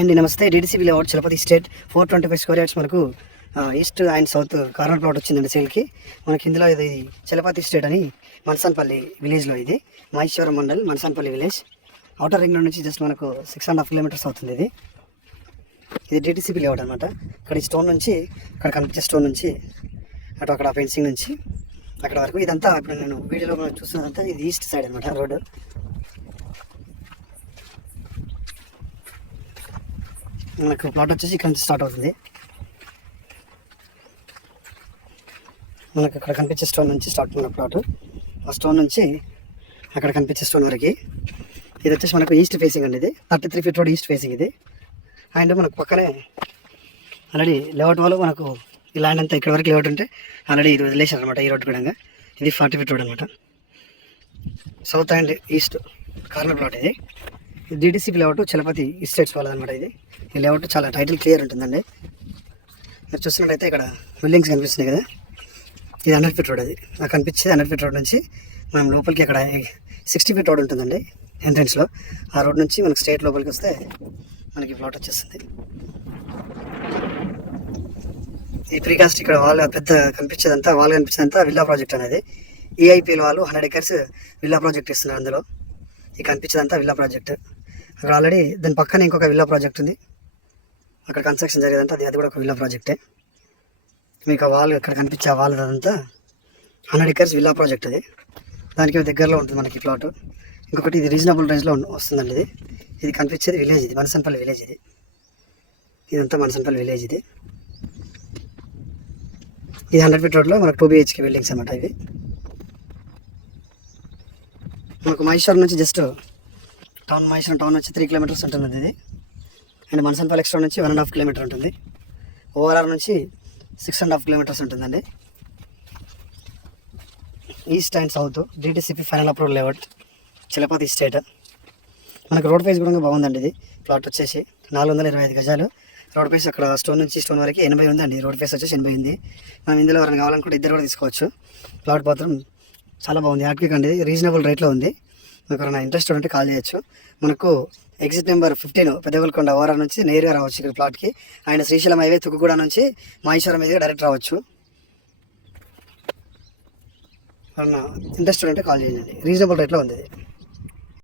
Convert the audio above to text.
అండి నమస్తే. DTCP layout Chalapathi state 425 square yards మనకు east and south corner plot వచ్చిందండి సేల్కి. మనకి ఇందులో ఇది చలపతి స్టేట్ అని మనసాన్పల్లి విలేజ్లో, ఇది Maheshwaram mandal Manasanpally village. Outer ring నుంచి జస్ట్ మనకు 6.5 కిలోమీటర్స్ అవుతుంది. ఇది డీటీసీబీ లేఅవుట్ అనమాట. ఇక్కడ ఈ స్టోన్ నుంచి, ఇక్కడ కనిపించే స్టోన్ నుంచి అటు అక్కడ ఫెన్సింగ్ నుంచి అక్కడ వరకు ఇదంతా ఇప్పుడు నేను వీడియోలో చూస్తున్నదంతా ఇది ఈస్ట్ సైడ్ అనమాట రోడ్డు. మనకు ప్లాట్ వచ్చేసి ఇక్కడ నుంచి స్టార్ట్ అవుతుంది. మనకు అక్కడ కనిపించే స్టోన్ నుంచి స్టార్ట్ ఉన్న ప్లాట్. ఆ స్టోన్ నుంచి అక్కడ కనిపించే స్టోన్ వరకు ఇది వచ్చేసి మనకు ఈస్ట్ ఫేసింగ్ అండి. ఇది 33 ఫీట్ రోడ్ ఈస్ట్ ఫేసింగ్ ఇది. అండ్ మనకు పక్కనే ఆల్రెడీ లేఅవుట్ వాళ్ళు మనకు ఈ ల్యాండ్ అంతా ఇక్కడ వరకు లేఅవుట్ ఉంటే ఆల్రెడీ ఇది వదిలేశారు అనమాట. ఈ రోడ్ కూడా ఇది 40 ఫీట్ రోడ్ అనమాట. South and east corner plot ఇది. డీటీసీబీ లేఅవుట్ చలపతి ఎస్టేట్స్ వాళ్ళదనమాట. ఈ లేఅవుట్ చాలా టైటిల్ క్లియర్ ఉంటుందండి. మీరు చూస్తున్నట్టయితే ఇక్కడ బిల్డింగ్స్ కనిపిస్తున్నాయి కదా, ఇది 100 ఫీట్ రోడ్. అది నాకు కనిపించేది 100 ఫీట్ రోడ్ నుంచి మనం లోపలికి అక్కడ 60 ఫీట్ రోడ్ ఉంటుందండి ఎంట్రెన్స్లో. ఆ రోడ్ నుంచి మనకు స్ట్రేట్ లోపలికి వస్తే మనకి ప్లాట్ వచ్చేస్తుంది. ఈ ప్రీకాస్ట్ ఇక్కడ వాళ్ళు పెద్ద కనిపించేదంతా విల్లా ప్రాజెక్ట్ అనేది. ఈఐపీలో వాళ్ళు 100 ఎకర్స్ విల్లా ప్రాజెక్ట్ ఇస్తున్నారు. అందులో ఈ కనిపించేదంతా విల్లా ప్రాజెక్ట్. అక్కడ ఆల్రెడీ దాని పక్కన ఇంకొక విల్లా ప్రాజెక్ట్ ఉంది. అక్కడ కన్స్ట్రక్షన్ జరిగేదంతా అది కూడా ఒక విల్లా ప్రాజెక్టే. మీకు ఆ వాల్ ఇక్కడ కనిపించే ఆ వాల్ అదంతా 100 ఎకర్స్ విల్లా ప్రాజెక్ట్. అది దానికి దగ్గరలో ఉంటుంది మనకి ప్లాట్. ఇంకొకటి ఇది రీజనబుల్ రేంజ్లో వస్తుందండి. ఇది కనిపించేది విలేజ్, ఇది మనసన్పల్లి విలేజ్. ఇదంతా మనసన్పల్లి విలేజ్. ఇది 100 ఫీట్ రోడ్లో మనకు 2 BHK బిల్డింగ్స్ అన్నమాట. ఇవి మనకు మహేశ్వరం నుంచి జస్ట్ మహేశ్వరం టౌన్ నుంచి 3 కిలోమీటర్స్ ఉంటుంది ఇది. అండ్ మనసన్పల్లి ఎక్స్ట్రా నుంచి 1.5 కిలోమీటర్ ఉంటుంది. ఓఆర్ఆర్ నుంచి 6.5 కిలోమీటర్స్ ఉంటుందండి. East and south DTCB final approval layout Chalapathi state. మనకు రోడ్ ఫేస్ కూడా బాగుందండి. ఇది ప్లాట్ వచ్చేసి 425 గజాలు. రోడ్ ఫేస్ అక్కడ స్టోన్ నుంచి స్టోన్ వరకు 80 ఉందండి. రోడ్ ఫేస్ వచ్చేసి 80 ఉంది. మనం ఇందులో ఎవరైనా కావాలనుకుంటే ఇద్దరు కూడా తీసుకోవచ్చు. ప్లాట్ మాత్రం చాలా బాగుంది. యాక్టివ్ అండి, రీజనబుల్ రేట్లో ఉంది. మీకు ఎవరైనా ఇంట్రెస్ట్ ఉంటే కాల్ చేయొచ్చు. మనకు ఎగ్జిట్ నెంబర్ 15 పెద్దగొల్కొండ ఓఆర్ఆర్ నుంచి నేరుగా రావచ్చు ఇక్కడ ప్లాట్కి. అండ్ శ్రీశైలం హైవే తుక్కుగూడ నుంచి మహేశ్వరం మీదుగా డైరెక్ట్ రావచ్చు. ఎవరైనా ఇంట్రెస్ట్ ఉంటే కాల్ చేయండి. రీజనబుల్ రేట్లో ఉంది ఇది.